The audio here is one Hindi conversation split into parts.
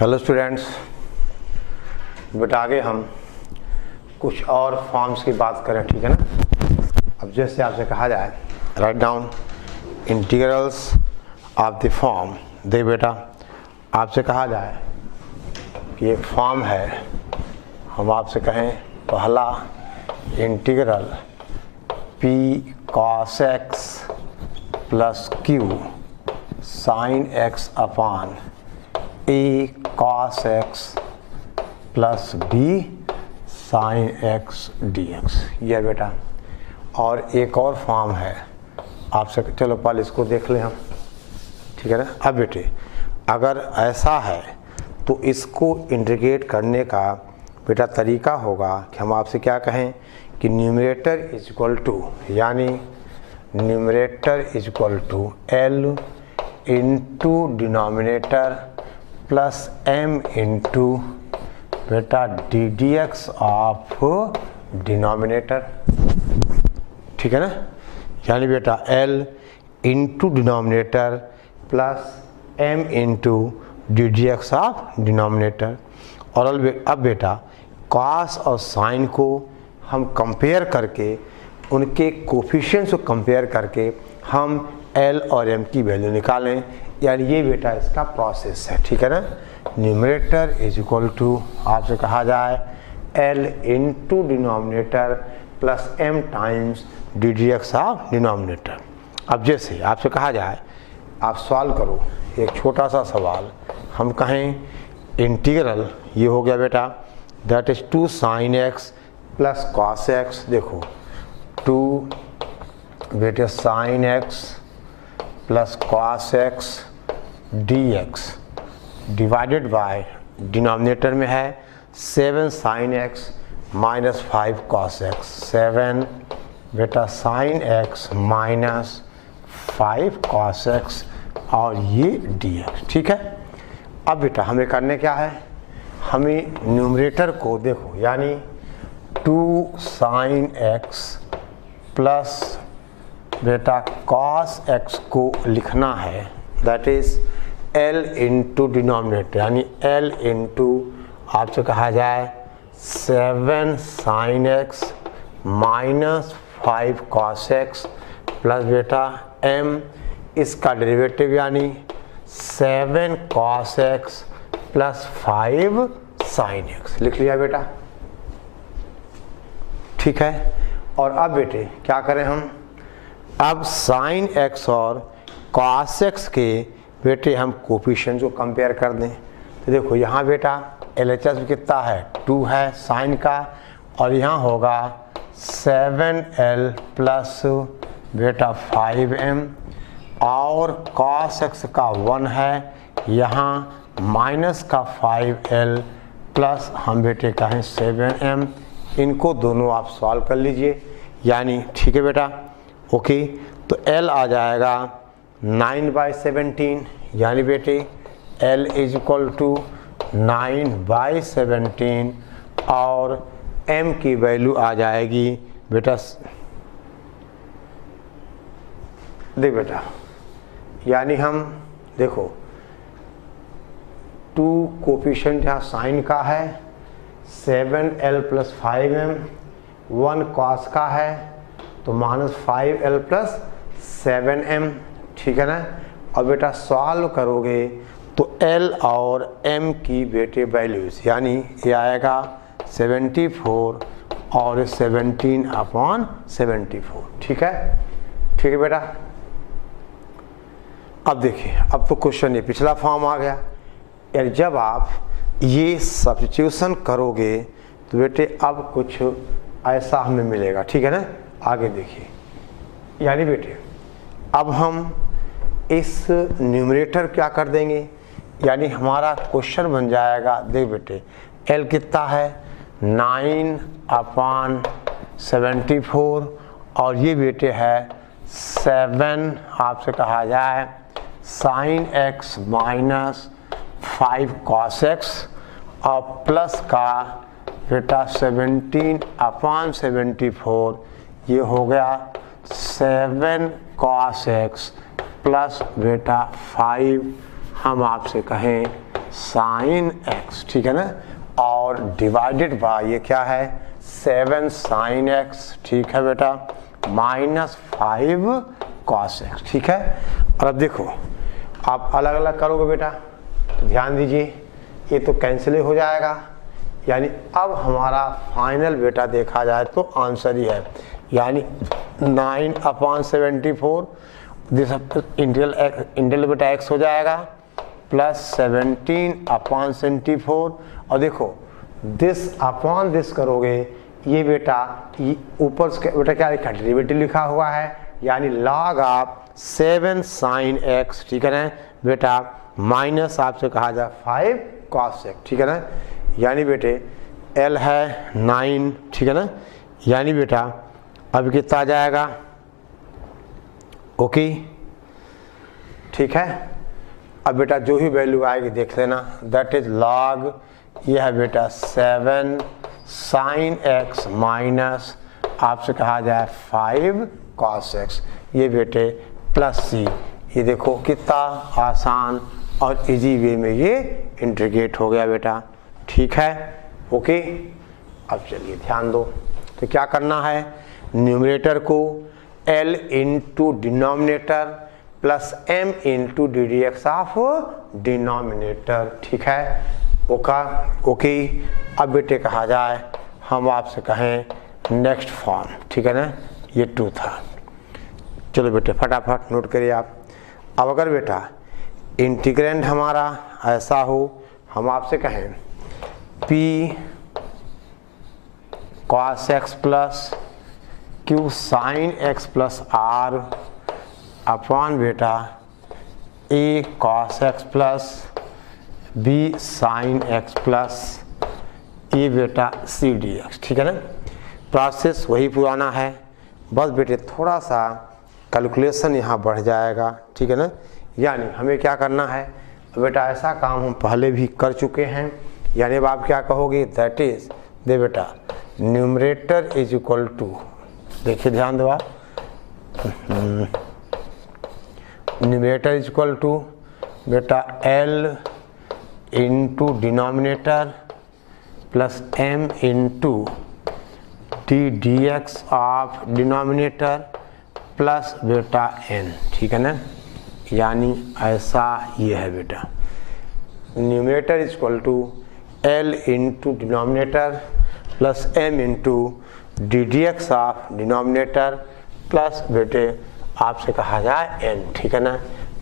हेलो स्टूडेंट्स, बेटा आगे हम कुछ और फॉर्म्स की बात करें, ठीक है ना। अब जैसे आपसे कहा जाए write down integrals of the form, दे बेटा आपसे कहा जाए कि एक फॉर्म है, हम आपसे कहें पहला integral p cos x plus q sin x upon a cos x plus b sin x dx, यह बेटा। और एक और फॉर्म है आपसे, चलो पहले इसको देख लें हम, ठीक है ना। अब बेटे अगर ऐसा है तो इसको इंटीग्रेट करने का बेटा तरीका होगा कि हम आपसे क्या कहें कि न्यूमरेटर इज इक्वल टू, यानी numerator is equal to l into denominator plus m into बेटा ddx ऑफ डिनोमिनेटर, ठीक है ना। यानी बेटा l into denominator plus m into ddx of denominator. और अब बेटा cos और sin को हम कंपेयर करके, उनके कोफिशिएंट्स को कंपेयर करके हम l और m की वैल्यू निकालें, यानी ये बेटा इसका प्रोसेस है, ठीक है ना। न्यूमरेटर इज इक्वल टू आपसे कहा जाए l into denominator plus m times ddx of denominator. अब जैसे आपसे कहा जाए आप सॉल्व करो एक छोटा सा सवाल, हम कहें इंटीग्रल ये हो गया बेटा that is 2 sin x plus cos x, देखो 2 बेटे sin x plus cos x dx divided by denominator में है 7 sin x minus 5 cos x, 7 बेटा sin x minus 5 cos x और ये dx, ठीक है। अब बेटा हमें करने क्या है, हमें न्यूमरेटर को देखो यानी 2 sin x प्लस बेटा cos x को लिखना है, that is l into denominator, यानी l इंटू आपसे कहा जाए 7 sin x minus 5 cos x plus बेटा m, इसका डेरिवेटिव यानी 7 cos x plus 5 sin x, लिख लिया बेटा, ठीक है। और अब बेटे क्या करें हम, अब sin x और cos x के बेटे हम कोफिशिएंट को कंपेयर कर दें, तो देखो यहाँ बेटा LHS कितना है 2 है sin का, और यहाँ होगा 7l प्लस बेटा 5m, और cos x का 1 है, यहाँ माइनस का 5l प्लस हम बेटे कहें 7m, इनको दोनों आप सॉल्व कर लीजिए, यानी ठीक है बेटा ओके। तो l आ जाएगा 9/17, यानी बेटे l इज इक्वल टू 9/17, और m की वैल्यू आ जाएगी बेटा, देख बेटा यानी हम देखो 2 कोफिशिएंट यहाँ साइन का है 7l प्लस 5m, 1 cos का है तो माइनस 5l प्लस 7m, ठीक है ना। और बेटा सॉल्व करोगे तो l और m की बेटे वैल्यूज, यानी ये आएगा 74 और 17/74, ठीक है बेटा। अब देखिए अब तो क्वेश्चन ये पिछला फॉर्म आ गया, यानी जब आप ये सब्स्टिट्यूशन करोगे तो बेटे अब कुछ ऐसा हमें मिलेगा, ठीक है ना। आगे देखिए, यानी बेटे अब हम इस न्यूमरेटर क्या कर देंगे, यानी हमारा क्वेश्चन बन जाएगा, देख बेटे l कितना है 9/74, और ये बेटे है 7 आपसे कहा जाए sin x minus 5 cos x, और प्लस का बेटा 17/74, ये हो गया 7 cos x प्लस बेटा 5 हम आपसे कहें साइन एक्स, ठीक है ना, और डिवाइडेड बाय ये क्या है 7 साइन एक्स, ठीक है बेटा, -5 कॉस एक्स, ठीक है। और अब देखो आप अलग अलग करोगे बेटा तो ध्यान दीजिए ये तो कैंसिल ही हो जाएगा, यानी अब हमारा फाइनल बेटा देखा जाए तो आंसर ही है, यानी 9/74 दिस इंटीग्रल बेटा एक्स हो जाएगा प्लस 17/74, और देखो दिस अपॉन दिस करोगे ये बेटा ऊपर से बेटा क्या लिखा डेरिवेटिव लिखा हुआ है, यानी log ऑफ 7 साइन एक्स, ठीक है ना बेटा, माइनस आपसे कहा जाए 5 कॉस एक्स, ठीक है ना, यानी बेटे L है 9, ठीक है ना, यानी बेटा अब कितना आ जाएगा, ओके ठीक है। अब बेटा जो ही वैल्यू आएगी देख लेना, दैट इज log यह है बेटा 7 साइन एक्स माइनस आपसे कहा जाए 5 कॉस एक्स, ये बेटे प्लस सी, ये देखो कितना आसान और इजी वे में ये इंटीग्रेट हो गया बेटा, ठीक है, ओके। अब चलिए ध्यान दो, तो क्या करना है, न्यूमरेटर को L into denominator plus M into DDX of denominator, ठीक है, ओके। अब बेटे कहा जाए हम आपसे कहें नेक्स्ट फॉर्म, ठीक है ना, ये 2 था, चलो बेटे फटाफट नोट करिए आप। अब अगर बेटा इंटीग्रेंड हमारा ऐसा हो, हम आपसे कहें P cos x plus Q sin x plus R upon बेटा A cos x plus B sin x plus A बेटा C dx, ठीक है ना, प्रोसेस वही पुराना है, बस बेटे थोड़ा सा कैलकुलेशन यहाँ बढ़ जाएगा, ठीक है ना, यानी हमें क्या करना है बेटा, ऐसा काम हम पहले भी कर चुके हैं, यानी अब आप क्या कहोगे, दैट इज दे बेटा न्यूमरेटर इज इक्वल टू, देखिए ध्यान दो आप, न्यूमरेटर इज इक्वल टू बेटा L into denominator plus M into DDX of denominator plus बेटा N, ठीक है ना, यानी ऐसा ये है बेटा, numerator is equal to L into denominator plus M into DDX of denominator plus बेटे आपसे कहा जाए N, ठीक है ना,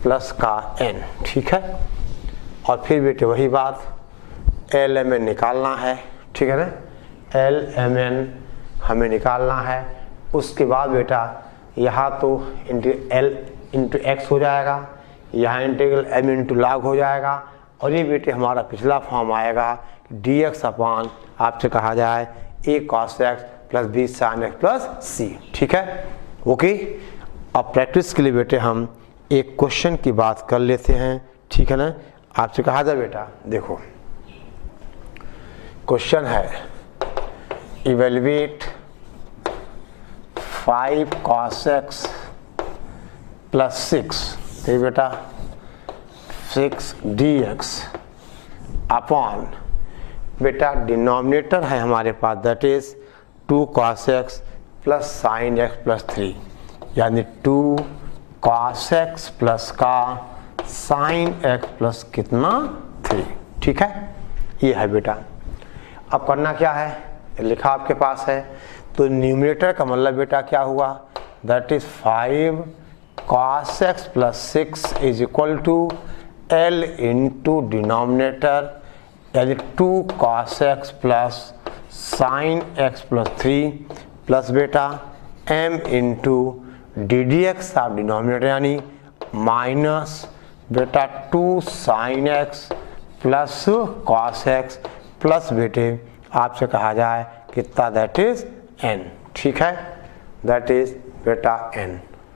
प्लस का N, ठीक है। और फिर बेटे वही बात LMN निकालना है, ठीक है ना, LMN हमें निकालना है, उसके बाद बेटा यहाँ तो L इंटू एक्स हो जाएगा, यहाँ इंटीग्रल M इंटू log हो जाएगा, और ये बेटे हमारा पिछला फॉर्म आएगा dx अपॉन आपसे कहा जाए A cos x plus B sin x plus C, ठीक है, ओके। अब प्रैक्टिस के लिए बेटे हम एक क्वेश्चन की बात कर लेते हैं, ठीक है ना, आपसे कहा जाए बेटा देखो क्वेश्चन है इवेल्युएट 5 cos x प्लस 6, तो बेटा 6 dx अपॉन बेटा डिनोमिनेटर है हमारे पास that is 2 cos x plus sin x plus 3, यानी 2 cos x प्लस का sin x प्लस कितना 3, ठीक है, ये है बेटा। अब करना क्या है, लिखा आपके पास है, तो न्यूमरेटर का मतलब बेटा क्या हुआ, that is 5 cos x plus 6 is equal to L into denominator, यानी 2 cos x plus sin x plus 3 plus बेटा M into DDX of denominator, यानी माइनस बेटा 2 sin x plus cos x plus बेटे आपसे कहा जाए कितना, दैट इज n, ठीक है, दैट इज बेटा n।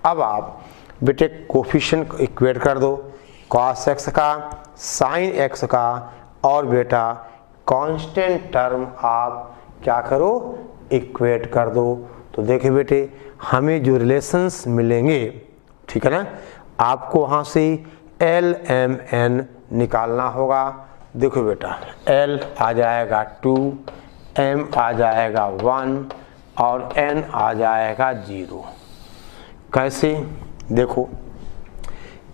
अब आप बेटे कोफिशिएंट को इक्वेट कर दो, cos x का sin x का, और बेटा कांस्टेंट टर्म आप क्या करो इक्वेट कर दो, तो देखिए बेटे हमें जो रिलेशंस मिलेंगे, ठीक है ना, आपको वहाँ से LMN निकालना होगा, देखो बेटा L आ जाएगा 2, M आ जाएगा 1 और N आ जाएगा 0। कैसे? देखो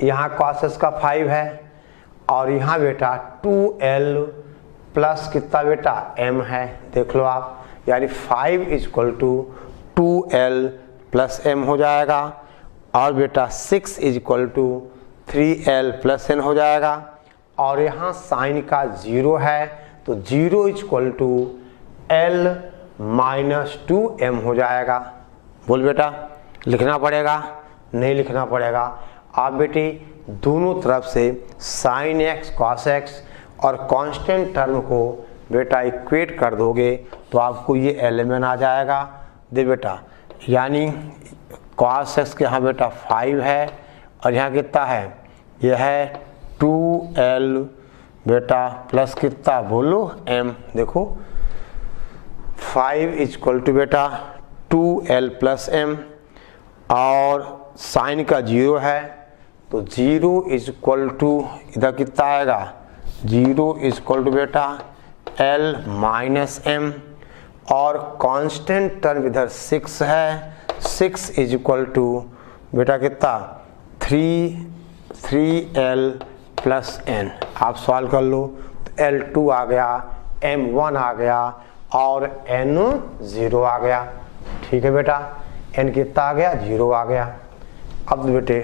यहाँ cos का 5 है और यहाँ बेटा 2L प्लस कितना बेटा M है, देख लो आप, यानी 5 equal to 2L plus M हो जाएगा और बेटा 6 equal to 3L plus N हो जाएगा और यहाँ साइन का 0 है तो 0 equal to L minus 2M हो जाएगा। बोल बेटा लिखना पड़ेगा? नहीं लिखना पड़ेगा। आप बेटे दोनों तरफ से साइन x cos x और कांस्टेंट टर्म को बेटा इक्वेट कर दोगे तो आपको ये एलिमेंट आ जाएगा। दे बेटा यानी cos x के यहाँ बेटा 5 है और यहाँ कितना है, यह है 2L बेटा प्लस कितना बोलो M। देखो 5 इक्वल टू बेटा 2L प्लस M और साइन का 0 है तो 0 इक्वल टू इधर कितना आएगा, 0 इक्वल टू बेटा L माइनस M और कांस्टेंट टर्म इधर 6 है, 6 इक्वल टू बेटा कितना 3L प्लस N। आप सॉल्व कर लो तो L2 आ गया, M1 आ गया और N 0 आ गया। ठीक है बेटा, N कितना आ गया, 0 आ गया। अब बेटे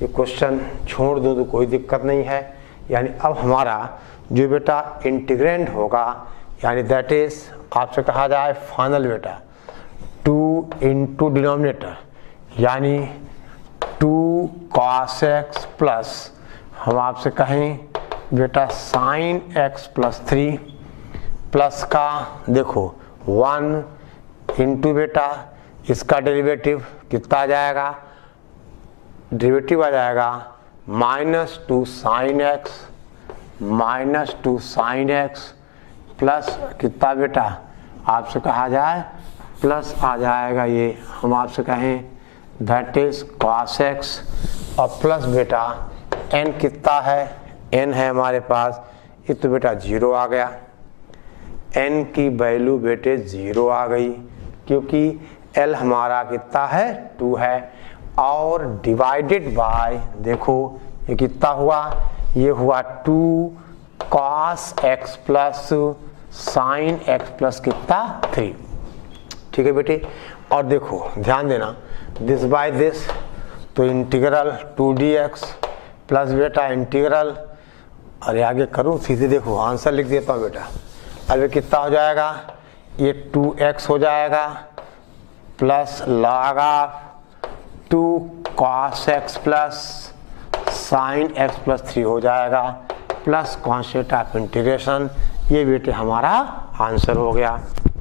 ये क्वेश्चन छोड़ दो तो कोई दिक्कत नहीं है, यानी अब हमारा जो बेटा इंटीग्रेंड होगा यानी दैट इज आपसे कहा जाए फाइनल बेटा 2 इंटू डिनोमिनेटर यानी 2 cos x प्लस हम आपसे कहें बेटा sin x प्लस 3 प्लस का देखो 1 इंटू बेटा इसका डेरिवेटिव कितना आ जाएगा, डेरिवेटिव आ जाएगा -2 sin x -2 sin x plus कितना बेटा आपसे कहा जाए प्लस आ जाएगा ये हम आपसे कहें दैट इज cos x और प्लस बेटा n कितना है, n है हमारे पास, ये तो बेटा 0 आ गया। n की वैल्यू बेटे 0 आ गई क्योंकि l हमारा कितना है 2 है और डिवाइडेड बाय देखो ये कितना हुआ, ये हुआ 2 cos x plus sin x plus कितना 3। ठीक है बेटे, और देखो ध्यान देना दिस बाय दिस तो इंटीग्रल 2dx प्लस बेटा इंटीग्रल, अरे आगे करूँ सीधे देखो आंसर लिख देता हूँ बेटा। अब ये कितना हो जाएगा, ये 2x हो जाएगा plus log of 2 cos x plus sin x plus 3 हो जाएगा प्लस कांस्टेंट ऑफ इंटीग्रेशन। ये बेटे हमारा आंसर हो गया।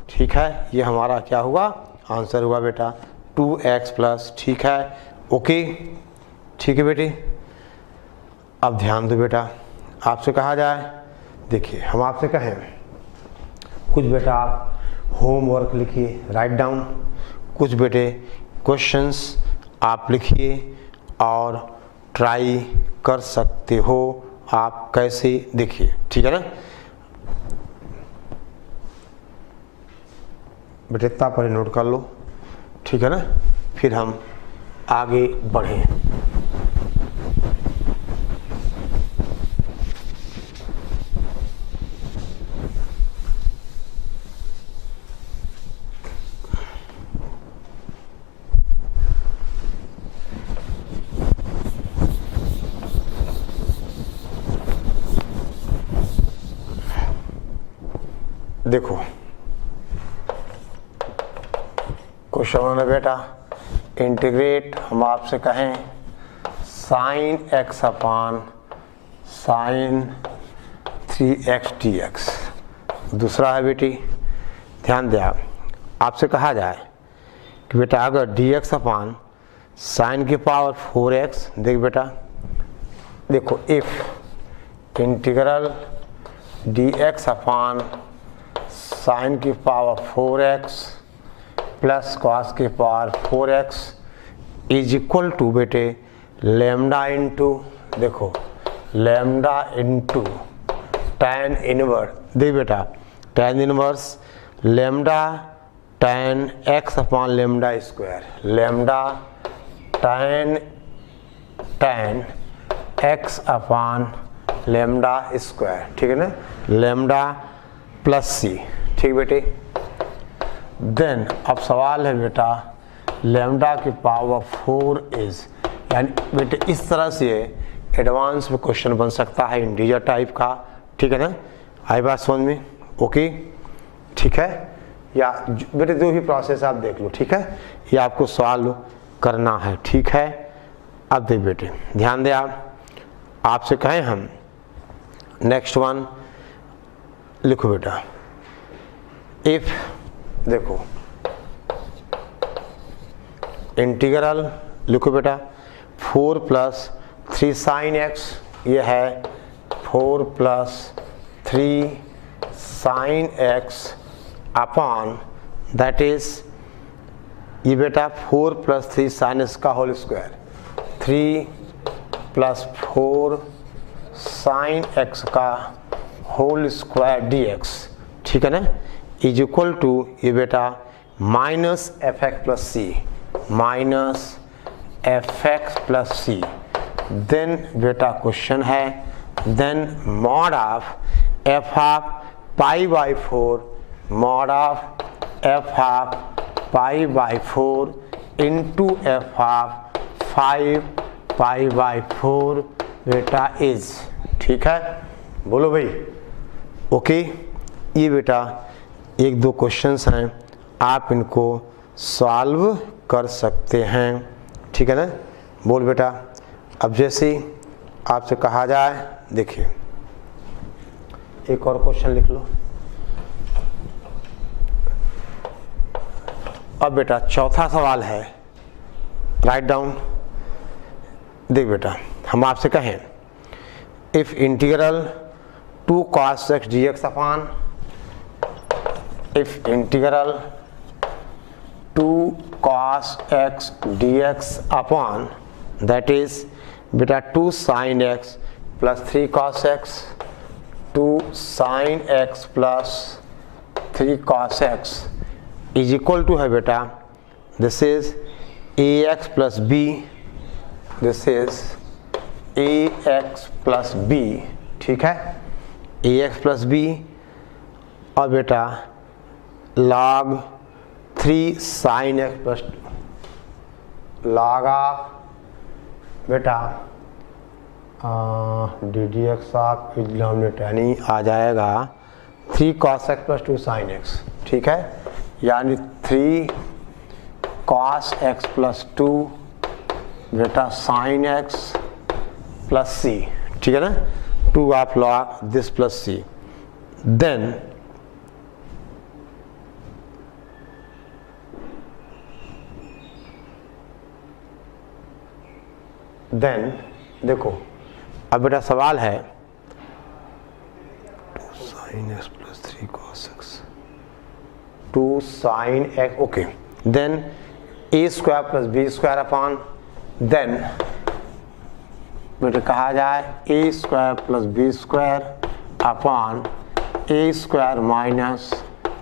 ठीक है, ये हमारा क्या हुआ, आंसर हुआ बेटा 2x प्लस। ठीक है, ओके ठीक है बेटे। अब ध्यान दो बेटा, आपसे कहा जाए, देखिए हम आपसे कहें कुछ बेटा आप होमवर्क लिखिए, राइट डाउन, कुछ बेटे क्वेश्चंस आप लिखिए और ट्राई कर सकते हो आप कैसे, देखिए ठीक है ना बेटे, इतना पहले नोट कर लो। ठीक है ना, फिर हम आगे बढ़ें। देखो क्वेश्चन है बेटा, इंटीग्रेट हम आपसे कहें sin x अपान sin 3x dx। दूसरा है बेटी, ध्यान दे आपसे कहा जाए कि बेटा अगर dx अपान sin की पावर 4x, देख बेटा देखो if integral dx upon sin की पावर 4x प्लस cos की power 4x is equal to बेटे लैम्डा इंटू, देखो लैम्डा इंटू tan इनवर्स, देख बेटा tan inverse lambda tan x upon lambda square, lambda tan x upon lambda square, ठीक है ना, लेमडा प्लस सी, ठीक बेटे। देन अब सवाल है बेटा लेमडा की पावर 4 इज, यानी बेटे इस तरह से एडवांस में क्वेश्चन बन सकता है इंटीजर टाइप का, ठीक है ना, आई बात समझ में, ओके, ठीक है। या बेटे जो भी प्रोसेस आप देख लो, ठीक है, ये आपको सॉल्व करना है, ठीक है। अब देख बेटे ध्यान दे, आपसे कहें हम नेक्स्ट वन लिखो बेटा, इफ देखो इंटीग्रल लिखो बेटा 4 प्लस 3 साइन एक्स, ये है 4 plus 3 sine x upon that is ये बेटा 4 प्लस 3 साइन एक्स का whole square, 3 plus 4 sine x का होल स्क्वायर dx, ठीक है ना, इज इक्वल टू ये बेटा minus f x plus c, minus f x plus c. Then बेटा क्वेश्चन है then mod of f of pi by 4, mod of f of pi by 4 into f of 5 pi by 4 बेटा इज, ठीक है, बोलो भाई, ओके। ये बेटा एक दो क्वेश्चंस हैं, आप इनको सॉल्व कर सकते हैं, ठीक है ना, बोल बेटा। अब जैसे आपसे कहा जाए, देखिए एक और क्वेश्चन लिख लो। अब बेटा चौथा सवाल है, राइट डाउन, देख बेटा हम आपसे कहें if integral 2 cos x dx upon, if integral 2 cos x dx upon that is बेटा 2 sin x plus 3 cos x, 2 sin x plus 3 cos x is equal to है बेटा, this is ax plus b, this is ax plus b, ठीक है, ax प्लस b, और बेटा log 3 sin x plus log of बेटा D D X of denominator, यानी आ जाएगा 3 cos x plus 2 sin x, ठीक है, यानी 3 cos x प्लस 2 बेटा sin x प्लस c, ठीक है ना, 2 of log this plus c। Then देखो अब बेटा सवाल है 2 sin x plus 3 cos x, 2 sin x, okay, then a square plus b square upon, then बेटा कहा जाए a square plus b square upon a square minus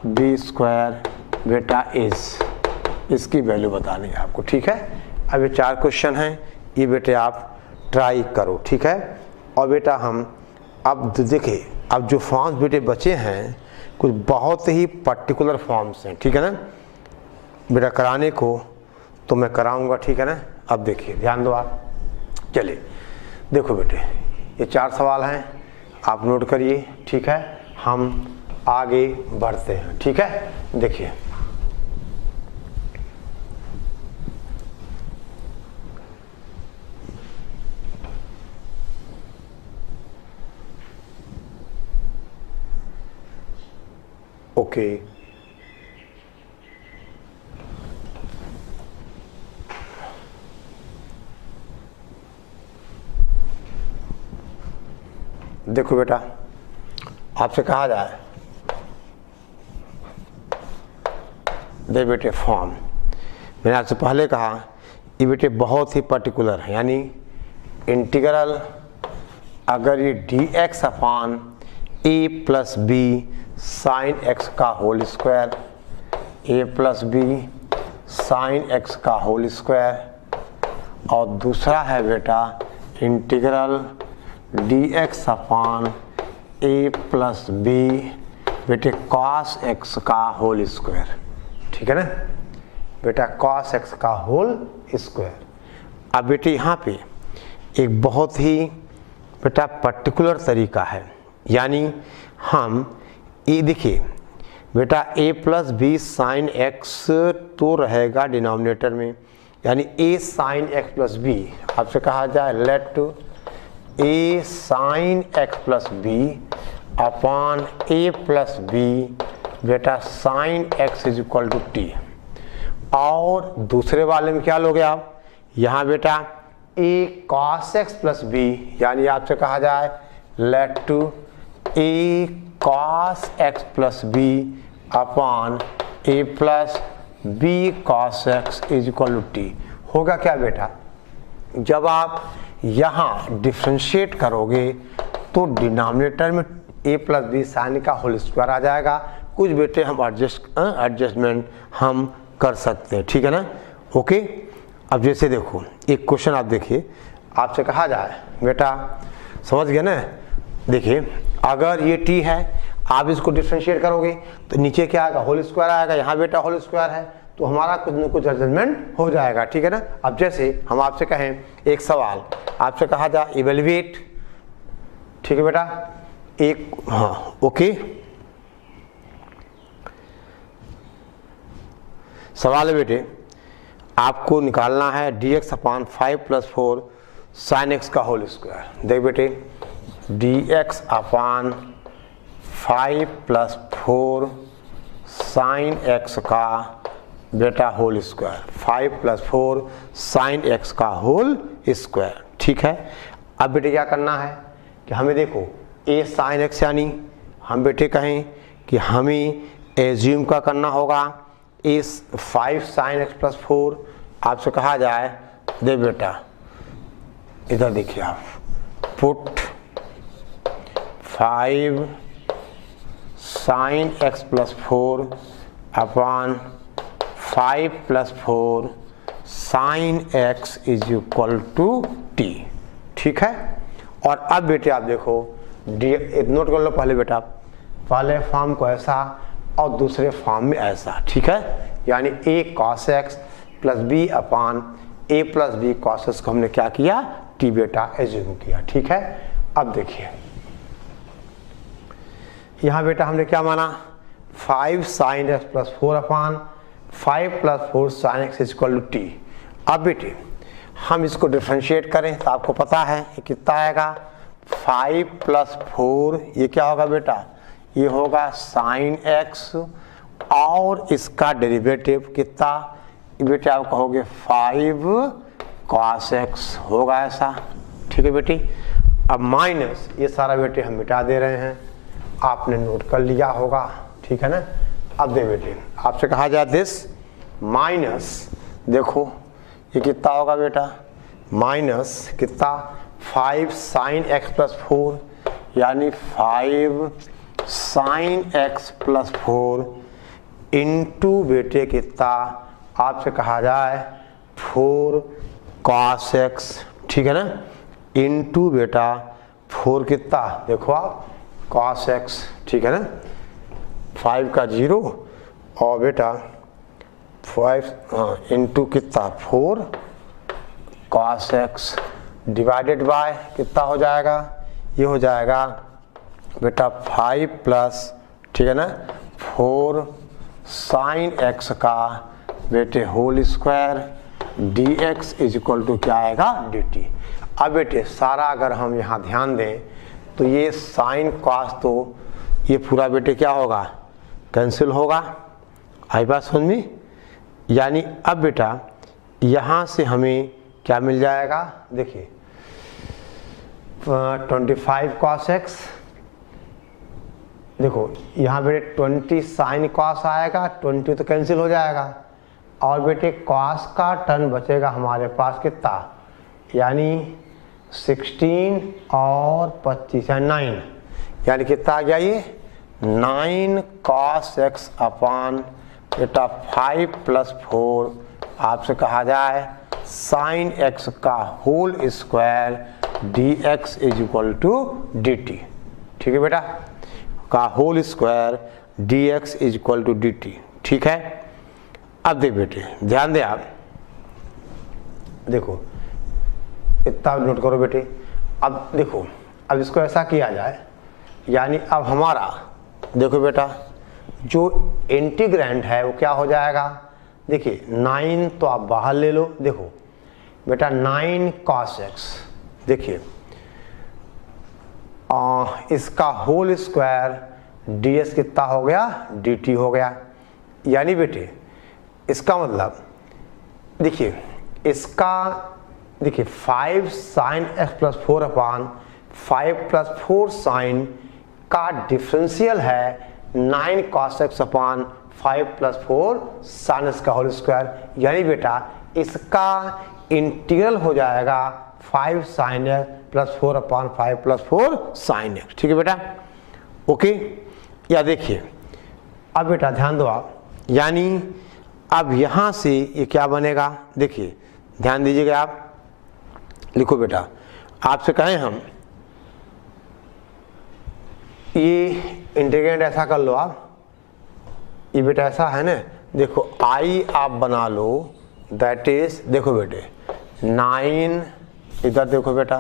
b square बेटा इज, इसकी वैल्यू बतानी है आपको, ठीक है। अब ये 4 क्वेश्चन हैं, ये बेटे आप ट्राई करो, ठीक है। और बेटा हम अब देखिए, अब जो फॉर्म्स बेटे बचे हैं कुछ बहुत ही पर्टिकुलर फॉर्म्स हैं, ठीक है ना, बेटा कराने को तो मैं कराऊंगा, ठीक है ना। अब देखिए ध्यान दो आप, चलिए देखो बेटे ये 4 सवाल हैं, आप नोट करिए, ठीक है, हम आगे बढ़ते हैं, ठीक है। देखिए ओके, देखो बेटा आपसे कहा जाए, दे बेटे फॉर्म, मैंने आपसे पहले कहा ये बेटे बहुत ही पर्टिकुलर है, यानी इंटीग्रल अगर ये dx अपॉन ए प्लस बी साइन एक्स का होल स्क्वायर, ए प्लस बी साइन एक्स का होल स्क्वायर। और दूसरा है बेटा integral d x upon A plus B बेटे कॉस एक्स का होल स्क्वायर, ठीक है ना बेटा, कॉस एक्स का होल स्क्वायर। अब बेटे यहाँ पे एक बहुत ही बेटा पर्टिकुलर तरीका है, यानी हम ये देखिए बेटा a plus B sine X तो रहेगा डिनोमिनेटर में, यानी a sine x plus B आपसे कहा जाए let a sine x plus B upon a plus B बेटा sine x is equal to T. और दूसरे वाले में क्या लोगे आप, यहाँ बेटा a cos x plus b, यानी आपसे कहा जाए let to a cos x plus B upon a plus B cos x is equal to t. होगा क्या बेटा, जब आप यहाँ डिफ्रेंशिएट करोगे तो डिनोमिनेटर में a प्लस बी साइन का होल स्क्वायर आ जाएगा। कुछ बेटे हम एडजस्टमेंट हम कर सकते हैं, ठीक है ना, ओके। अब जैसे देखो एक क्वेश्चन आप देखिए, आपसे कहा जाए बेटा, समझ गए ना, देखिए अगर ये t है आप इसको डिफ्रेंशिएट करोगे तो नीचे क्या आएगा, होल स्क्वायर आएगा, यहाँ बेटा होल स्क्वायर है तो हमारा कुछ न कुछ एडजस्टमेंट हो जाएगा, ठीक है ना। अब जैसे हम आपसे कहें एक सवाल, आपसे कहा जाए इवेल्युएट, ठीक है बेटा, एक हाँ ओके, सवाल है बेटे आपको निकालना है dx upon 5 plus 4 sine x का होल स्क्वायर। देख बेटे dx upon 5 plus 4 sine x का बेटा whole square, 5 plus 4 sine x का होल स्क्वायर, ठीक है। अब बेटे क्या करना है कि हमें देखो a साइन एक्स, यानी हम बेटे कहें कि हमें एज्यूम का करना होगा इस 5 साइन एक्स प्लस 4, आपसे कहा जाए दे बेटा इधर देखिए आप put 5 sine x plus 4 upon 5 plus 4 sine x is equal to T, ठीक है। और अब बेटे आप देखो नोट कर लो पहले बेटा, पहले फॉर्म को ऐसा और दूसरे फॉर्म में ऐसा, ठीक है, यानी a cos x plus B upon a plus बी cos x को हमने क्या किया, t बेटा एज्यूम किया, ठीक है। अब देखिए यहाँ बेटा हमने क्या माना, 5 sine x plus 4 upon 5 plus 4 sine x is equal to t. अब बेटे हम इसको डिफ्रेंशिएट करें तो आपको पता है ये कितना आएगा, 5 प्लस 4 ये क्या होगा बेटा, ये होगा साइन एक्स और इसका डेरिवेटिव कितना बेटे आप कहोगे 5 कॉस एक्स होगा ऐसा, ठीक है बेटी। अब माइनस ये सारा बेटे हम मिटा दे रहे हैं, आपने नोट कर लिया होगा, ठीक है ना। अब दे बेटे आपसे कहा जाए दिस माइनस, देखो ये कितना होगा बेटा, माइनस कितना 5 साइन एक्स प्लस 4, यानी 5 साइन एक्स प्लस 4 इंटू बेटे कितना आपसे कहा जाए 4 कॉस एक्स, ठीक है ना, इंटू बेटा 4 कितना देखो आप कॉस एक्स, ठीक है ना, 5 का 0 और बेटा 5 इंटू कितना 4 कॉस एक्स डिवाइडेड बाय कितना हो जाएगा, ये हो जाएगा बेटा 5 प्लस, ठीक है ना, 4 साइन एक्स का बेटे whole square d x is equal to क्या आएगा डी टी। अब बेटे सारा अगर हम यहाँ ध्यान दें तो ये साइन कॉस तो ये पूरा बेटे क्या होगा, कैंसिल होगा, आई बात समझ में। यानी अब बेटा यहाँ से हमें क्या मिल जाएगा, देखिए 25 कॉस एक्स, देखो यहाँ बेटे 20 साइन कॉस आएगा, 20 तो कैंसिल हो जाएगा, और बेटे कॉस का टर्म बचेगा हमारे पास कितना, यानी 16 और 25 9, यानी कितना आ गया ये 9 cos x अपान बेटा 5 + 4 आपसे कहा जाए sin x का होल स्क्वायर dx = dt। ठीक है बेटा, का होल स्क्वायर dx = dt। ठीक है, अब देख बेटे ध्यान दे आप, देखो इतना नोट करो बेटे। अब देखो, अब इसको ऐसा किया जाए, यानी अब हमारा देखो बेटा जो इंटीग्रैंड है वो क्या हो जाएगा, देखिए 9 तो आप बाहर ले लो, देखो बेटा 9 cos x, देखिए इसका होल स्क्वायर ds कितना हो गया dt हो गया। यानी बेटे इसका मतलब देखिए इसका देखिए 5 sin x + 4 अपान 5 + 4 sin का डिफरेंशियल है 9 cos x अपान 5 + 4 sin x का होल स्क्वायर। यानी बेटा इसका इंटीग्रल हो जाएगा 5 sin x + 4 upon 5 + 4 sin x। ठीक है बेटा, ओके। या देखिए अब बेटा ध्यान दो आप, यानी अब यहां से ये क्या बनेगा, देखिए ध्यान दीजिएगा आप, लिखो बेटा, आपसे कहें हम ये इंटीग्रेंड ऐसा कर लो आप, ये बेटा ऐसा है ना, देखो आई आप बना लो, दैट इज देखो बेटे 9, इधर देखो बेटा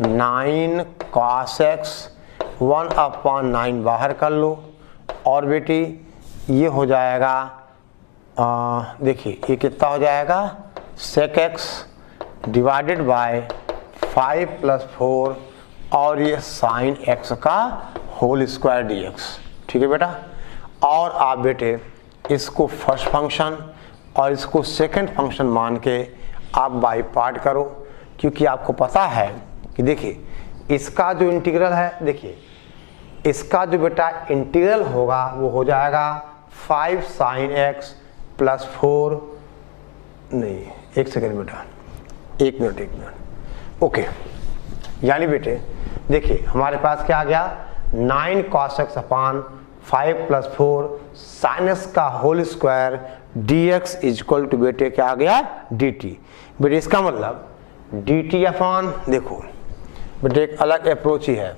9 cos x 1/9 बाहर कर लो, और बेटी ये हो जाएगा देखिए ये कितना हो जाएगा sec x डिवाइडेड बाय 5 + 4 और ये sin x का होल स्क्वायर dx। ठीक है बेटा, और आप बेटे इसको फर्स्ट फंक्शन और इसको सेकंड फंक्शन मान के आप बाई पार्ट करो, क्योंकि आपको पता है कि देखिए इसका जो इंटीग्रल है, देखिए इसका जो बेटा इंटीग्रल होगा वो हो जाएगा 5 sin x + 4, नहीं एक सेकेंड बेटा, एक मिनट, ओके। यानी बेटे देखिए हमारे पास क्या आ गया 9 cos x अपान 5 + 4 sin x का होल स्क्वायर dx = बेटे क्या आ गया dt। बेटे इसका मतलब dt अपान, देखो बेटे एक अलग अप्रोच ही है,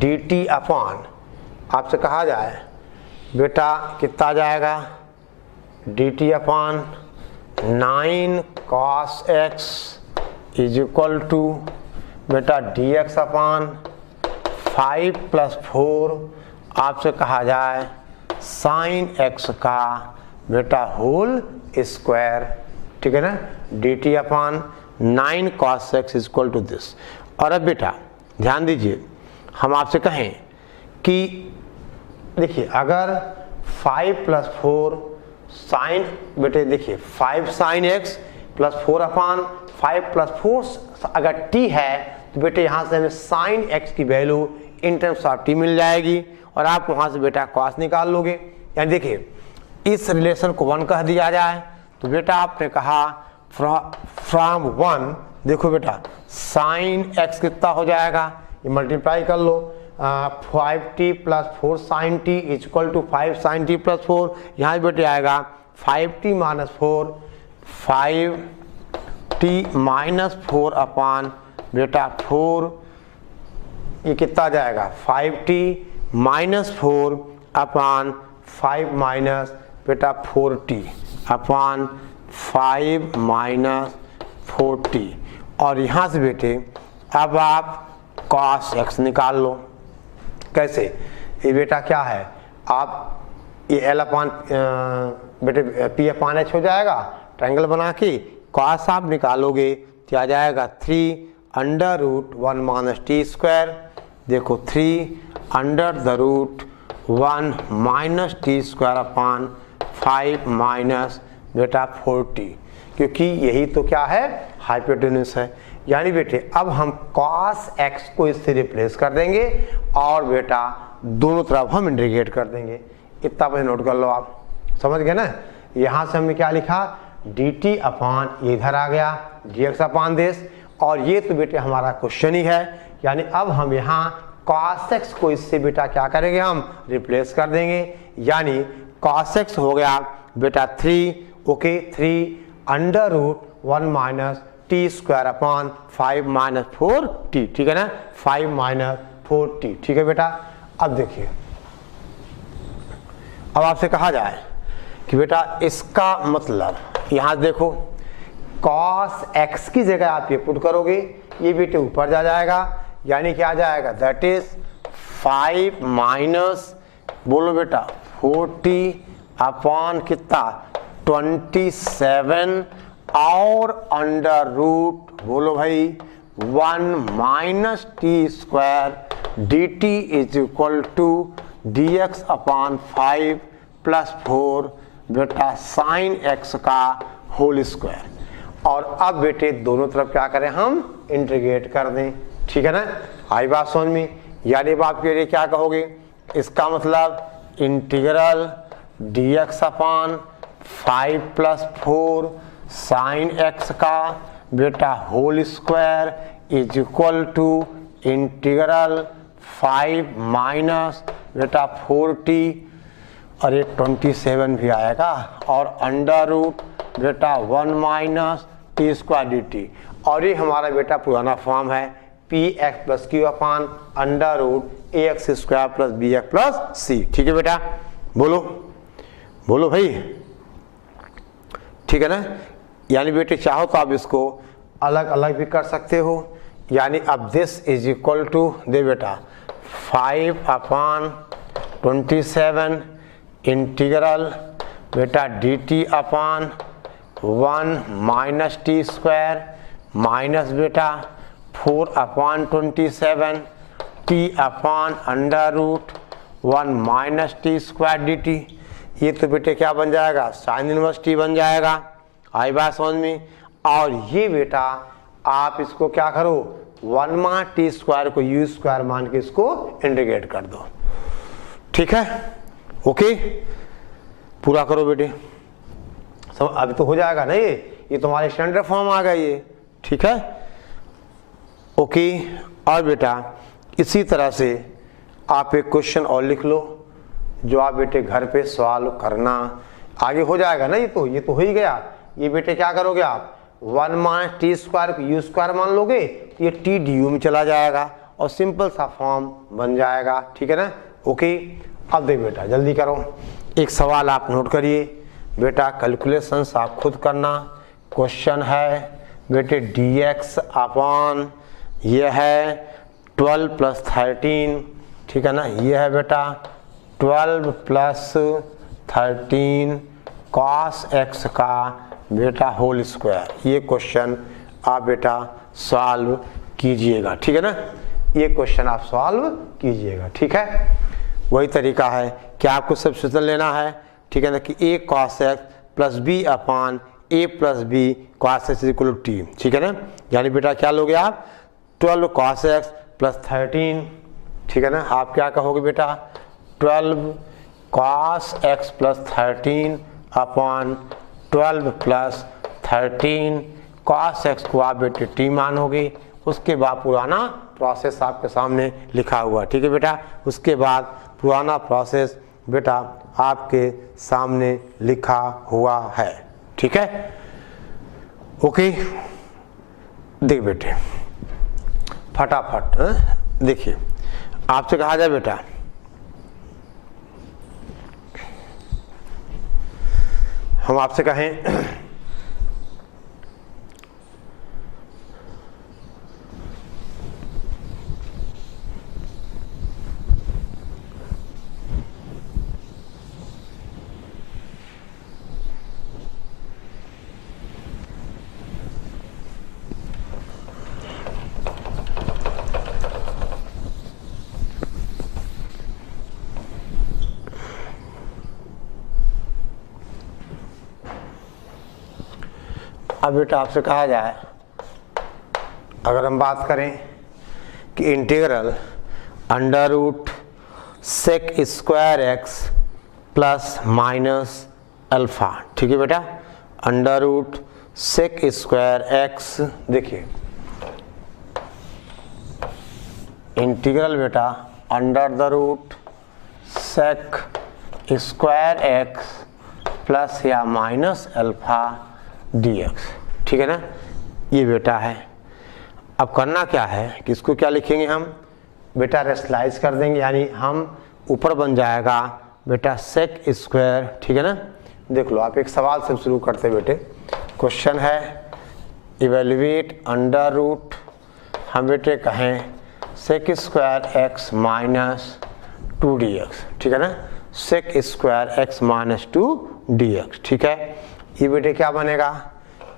dt अपान आपसे कहा जाए बेटा कितना आ जाएगा dt अपान 9 cos x = बेटा dx अपान 5 + 4 आपसे कहा जाए sin x का बेटा होल स्क्वायर। ठीक है ना, dt upon 9 cos x = this. और अब बेटा ध्यान दीजिए, हम आपसे कहें कि देखिए अगर 5 + 4 sin, बेटे देखिए 5 sin x + 4 अपान 5 + 4 अगर t है तो बेटे यहाँ से हमें sin x की value in terms of t मिल जाएगी, और आप वहाँ से बेटा cos निकाल लोगे। यानी देखिए इस रिलेशन को 1 कह दिया जाए तो बेटा आपने कहा फ्रॉम 1, देखो बेटा sin x कितना हो जाएगा, ये मल्टीप्लाई कर लो 5t + 4 sin t = 5 sin t + 4, यहाँ बेटे आएगा 5t - 4 5t - 4 अपान बेटा 4, ये कितना जाएगा 5t - 4 अपान 5 - बेटा 4t अपान 5 - 4t। और यहाँ से बेटे अब आप cos x निकाल लो। कैसे, ये बेटा क्या है, आप ये l अपान बेटे p अपान h हो जाएगा, ट्रायंगल बना के cos आप निकालोगे तो आ जाएगा 3√1 - t²। देखो 3√1 - t² अपान 5 - बेटा 4t, क्योंकि यही तो क्या है हाइपोटेन्यूस है। यानी बेटे अब हम cos x को इससे रिप्लेस कर देंगे और बेटा दोनों तरफ हम इंटीग्रेट कर देंगे। इतना बस नोट कर लो, आप समझ गए ना। यहाँ से हमने क्या लिखा dt अपान, ये इधर आ गया dx अपान दिस, और ये तो बेटे हमारा क्वेश्चन ही है। यानी अब हम यहाँ cos x को इससे बेटा क्या करेंगे, हम रिप्लेस कर देंगे, यानी cos x हो गया बेटा 3, okay 3 under root 1 minus T square upon 5 minus 4t, ठीक है ना, 5 माइनस 4t, ठीक है बेटा। अब देखिए, अब आपसे कहा जाए कि बेटा इसका मतलब यहाँ देखो cos x की जगह आप ये पुट करोगे, ये बेटे ऊपर जा जाएगा, यानी क्या आ जाएगा, दैट इज 5 माइनस बोलो बेटा 40 अपॉन कितना 27 और अंडर रूट बोलो भाई 1 minus T square D t is equal to d x upon 5 plus 4 बेटा साइन एक्स का होल स्क्वायर। और अब बेटे दोनों तरफ क्या करें, हम इंटीग्रेट कर दें, ठीक है ना, आई बात समझ में। यानी बात के लिए क्या कहोगे, इसका मतलब integral d x upon 5 plus 4 sine x का बेटा whole square is equal to integral 5 minus बेटा 4t और ये 27 भी आएगा और अंडर रूट बेटा 1 minus T square D T, और ये हमारा बेटा पुराना फॉर्म है P X plus Q upon under root A X square plus B X plus C, ठीक है बेटा, बोलो बोलो भाई, ठीक है ना। यानी बेटे चाहो तो आप इसको अलग अलग भी कर सकते हो, यानी अब दिस इज इक्वल टू दे बेटा 5 अपान 27 इंटीग्रल बेटा d t upon 1 minus T square minus बेटा 4 upon 27 t upon under root 1 minus T square D t. ये तो बेटे क्या बन जाएगा, साइन इनवर्स टी बन जाएगा, आई बात समझ में। और ये बेटा आप इसको क्या करो, 1 मान टी स्क्वायर को यू स्क्वायर मान के इसको इंटीग्रेट कर दो, ठीक है, ओके, पूरा करो बेटे, सब अभी तो हो जाएगा ना, ये तुम्हारे स्टैंडर्ड फॉर्म आ गई ये, ठीक है, ओके। और बेटा इसी तरह से आप एक क्वेश्चन और लिख लो जो आप बेटे घर पे सवाल करना, आगे हो जाएगा ना, ये तो हो ही गया। ये बेटे क्या करोगे आप 1 माइनस टी स्क्वायर को यू स्क्वायर मान लोगे, ये टी डी यू में चला जाएगा और सिंपल सा फॉर्म बन जाएगा, ठीक है ना, ओके। अब देख बेटा जल्दी करो, एक सवाल आप नोट करिए बेटा, कैलकुलेशंस आप खुद करना। क्वेश्चन है बेटे डी एक्स अपॉन ये है 12 प्लस 13, ठीक है ना, ये है बेटा 12 प्लस 13 कॉस एक्स का बेटा होल स्क्वायर। ये क्वेश्चन आप बेटा सॉल्व कीजिएगा, ठीक है ना, ये क्वेश्चन आप सॉल्व कीजिएगा, ठीक है। वही तरीका है कि आपको सब्स्टिट्यूशन लेना है, ठीक है ना, कि A cos X plus B upon A plus B cos X equal to T, ठीक है ना। यानी बेटा क्या लोगे आप 12 कॉस एक्स प्लस 13, ठीक है ना, आप क्या कहोगे बेटा 12 cos X plus 13 upon 12 plus 13 cos x को आप बेटे टी मानोगे। उसके बाद पुराना प्रोसेस आपके सामने लिखा हुआ, ठीक है बेटा, उसके बाद पुराना प्रोसेस बेटा आपके सामने लिखा हुआ है, ठीक है, ओके। देख बेटे फटाफट देखिए, आपसे कहा जाए बेटा हम आपसे कहें अब बेटा आपसे कहा जाए, अगर हम बात करें कि integral under root sec square x plus minus alpha, ठीक है बेटा, under root sec square x, देखिए इंटीग्रल बेटा under the root sec square x plus या माइनस अल्फा डी एक्स, ठीक है ना। ये बेटा है। अब करना क्या है कि इसको क्या लिखेंगे हम बेटा, रेशनलाइज कर देंगे, यानी हम ऊपर बन जाएगा बेटा सेक स्क्वायर, ठीक है ना। देख लो आप, एक सवाल से शुरू करते बेटे। क्वेश्चन है इवेल्युएट अंडर रूट, हम बेटे कहें सेक स्क्वायर एक्स माइनस 2dx, ठीक है ना। सेक स्क्वायर एक्स माइनस 2dx, ठीक है। ये बेटे क्या बनेगा,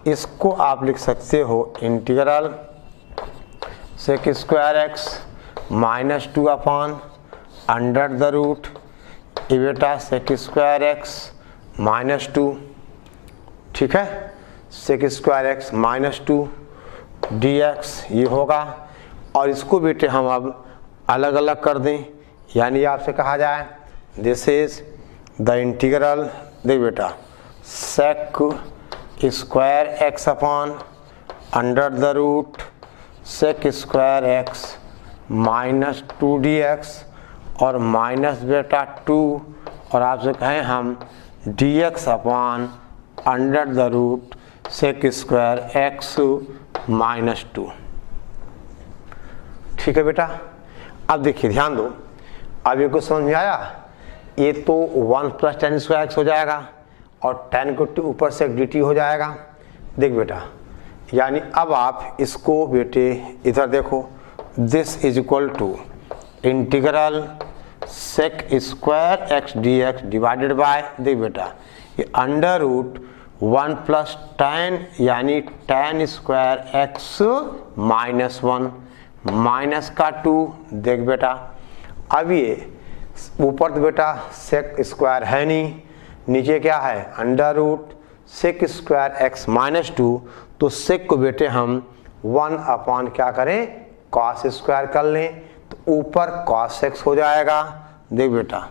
इसको आप लिख सकते हो integral sec square x minus 2 upon under the root ये बेटा सेक स्क्वायर एक्स माइनस 2, ठीक है। Sec square x minus 2 dx ये होगा। और इसको बेटे हम अब अलग अलग कर दें, यानी आपसे कहा जाए दिस इज द इंटीग्रल, देख बेटा sec square x upon under the root sec square x minus 2dx और माइनस बेटा 2 और आपसे कहें हम dx upon under the root sec square x minus 2, ठीक है बेटा। अब देखिए ध्यान दो, अब ये कुछ समझ में आया। ये तो 1 प्लस टेन स्क्वायर एक्स हो जाएगा और टेन को ऊपर से dt हो जाएगा। देख बेटा, यानी अब आप इसको बेटे इधर देखो, this is equal to integral sec square x dx divided by, देख बेटा ये अंडर रूट 1 प्लस टेन यानी tan square x minus 1 minus का 2, देख बेटा अब ये ऊपर तो बेटा सेक स्क्वायर है नहीं, नीचे क्या है under root sec square x minus 2, तो सेक को बेटे हम 1 अपॉन क्या करें कॉस स्क्वायर कर लें, तो ऊपर कॉस एक्स हो जाएगा, देख बेटा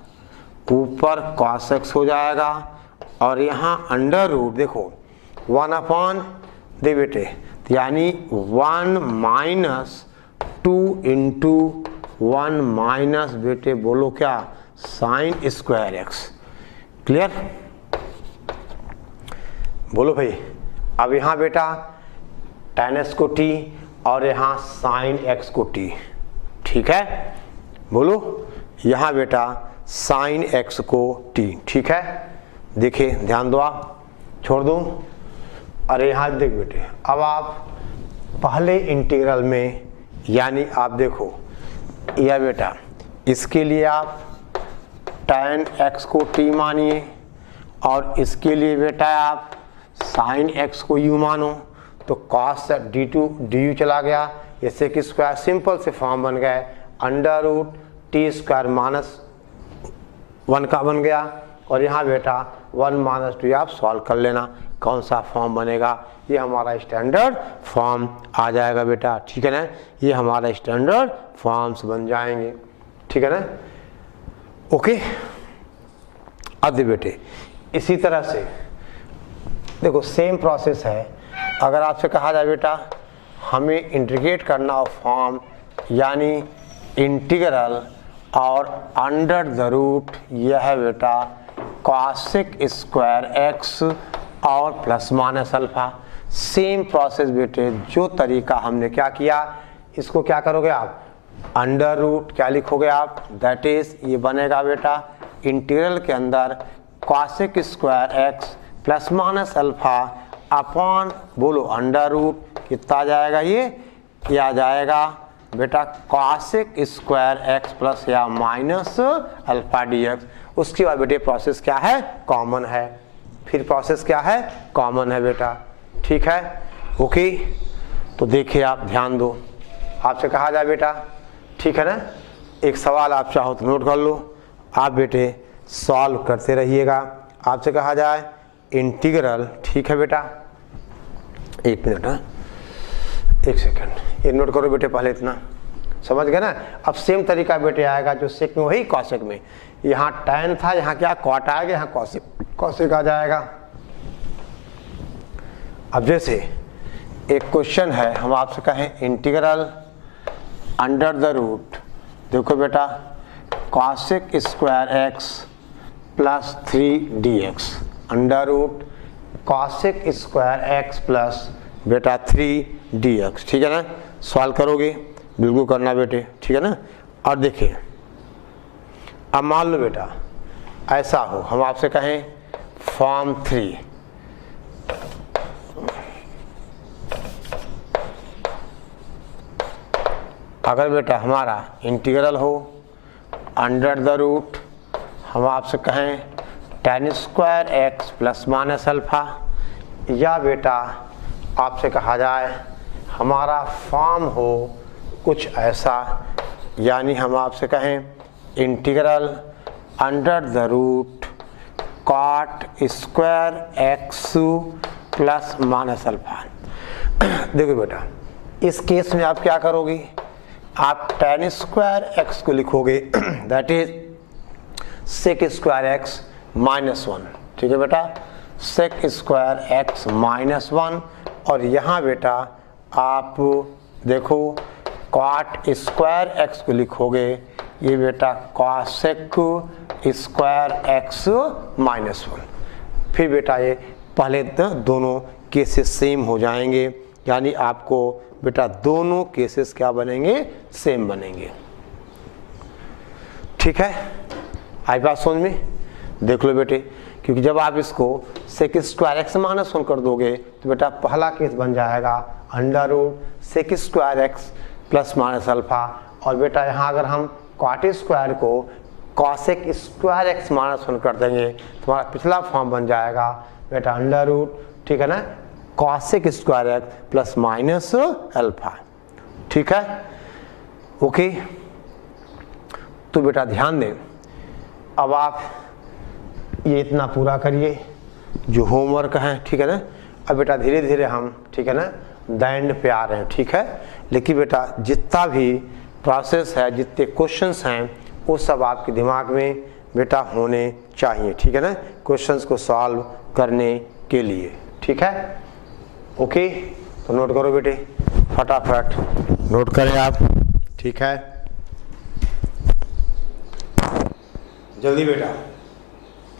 ऊपर कॉस एक्स हो जाएगा और यहाँ अंडर रूट देखो 1 अपॉन, देख बेटे यानी 1 माइनस 2 इंटू 1 माइनस बेटे बोलो क्या साइन स्क्वायर एक्स, क्लियर बोलो भाई। अब यहाँ बेटा tan x को t और यहाँ साइन x को t, ठीक है बोलो, यहाँ बेटा साइन x को t, ठीक है। देखिए ध्यान दो, आप छोड़ दूँ, अरे यहाँ देख बेटे अब आप पहले इंटीग्रल में यानी आप देखो यह बेटा इसके लिए आप tan x को t मानिए और इसके लिए बेटा आप साइन x को u मानो, तो cos du चला गया, इससे कि स्क्वायर सिंपल से फॉर्म बन गए under root t square minus 1 का बन गया और यहाँ बेटा 1 माइनस 2 आप सॉल्व कर लेना कौन सा फॉर्म बनेगा, ये हमारा स्टैंडर्ड फॉर्म आ जाएगा बेटा, ठीक है ना। ये हमारा स्टैंडर्ड फॉर्म्स बन जाएंगे, ठीक है ना। ओके, अब बेटे इसी तरह से देखो सेम प्रोसेस है। अगर आपसे कहा जाए बेटा हमें इंटीग्रेट करना हो फॉर्म यानी इंटीग्रल और अंडर द रूट यह है बेटा कॉसेक स्क्वायर एक्स और plus minus alpha, same process बेटे, जो तरीका हमने क्या किया इसको क्या करोगे आप अंडर रूट क्या लिखोगे आप, दैट इज ये बनेगा बेटा इंटीग्रल के अंदर cosec square x plus minus alpha upon बोलो अंडर रूट कितना आ जाएगा, ये आ जाएगा बेटा कॉसेक स्क्वायर एक्स प्लस या माइनस अल्फा dx। उसके बाद बेटे प्रोसेस क्या है कॉमन है, फिर प्रोसेस क्या है कॉमन है बेटा, ठीक है। ओके, तो देखिए आप ध्यान दो, आपसे कहा जाए बेटा ठीक है ना, एक सवाल आप चाहो तो नोट कर लो, आप बेटे सॉल्व करते रहिएगा। आपसे कहा जाए इंटीग्रल, ठीक है बेटा, एक मिनट ना, एक सेकंड, ये नोट करो बेटे पहले इतना, समझ गए ना। अब सेम तरीका बेटे आएगा जो सेक में वही कॉसेक में, यहाँ tan था यहाँ क्या कॉट आएगा, यहाँ कॉसेक आ जाएगा। अब जैसे एक क्वेश्चन है, हम आपसे कहें इंटीग्रल अंडर द रूट, देखो बेटा cosec square x plus 3dx, under root cosec square x plus बेटा 3dx, ठीक है ना। सॉल्व करोगे, बिल्कुल करना बेटे, ठीक है ना। और देखिए अब मान लो बेटा ऐसा हो, हम आपसे कहें फॉर्म 3, अगर बेटा हमारा इंटीग्रल हो अंडर द रूट, हम आपसे कहें tan square x plus minus alpha, या बेटा आपसे कहा जाए हमारा फॉर्म हो कुछ ऐसा, यानी हम आपसे कहें integral under the root cot square x plus minus alpha. देखो बेटा इस केस में आप क्या करोगे, आप tan स्क्वायर एक्स को लिखोगे that is sec square x minus 1, ठीक है बेटा, सेक स्क्वायर एक्स माइनस 1, और यहाँ बेटा आप देखो कॉट स्क्वायर एक्स को लिखोगे, ये बेटा कॉसेक स्क्वायर एक्स माइनस 1। फिर बेटा ये पहले दोनों केसेस सेम हो जाएंगे, यानी आपको बेटा दोनों केसेस क्या बनेंगे, सेम बनेंगे, ठीक है। आई बात समझ में, देख लो बेटे, क्योंकि जब आप इसको सेक स्क्वायर एक्स माइनस 1 कर दोगे तो बेटा पहला केस बन जाएगा under root sec square x plus minus alpha, और बेटा यहाँ अगर हम कॉट स्क्वायर को कॉसेक स्क्वायर एक्स माइनस 1 कर देंगे तो हमारा पिछला फॉर्म बन जाएगा बेटा अंडर रूट, ठीक है ना, cosec square x plus minus alpha, ठीक है, ओके। तो बेटा ध्यान दें, अब आप ये इतना पूरा करिए जो होमवर्क है, ठीक है ना। अब बेटा धीरे धीरे हम, ठीक है ना, द एंड पे आ रहे हैं, ठीक है। लेकिन बेटा जितना भी प्रोसेस है, जितने क्वेश्चंस हैं, वो सब आपके दिमाग में बेटा होने चाहिए, ठीक है ना, क्वेश्चंस को सॉल्व करने के लिए, ठीक है, ओके। तो नोट करो बेटे, फटाफट नोट करें आप, ठीक है, जल्दी बेटा।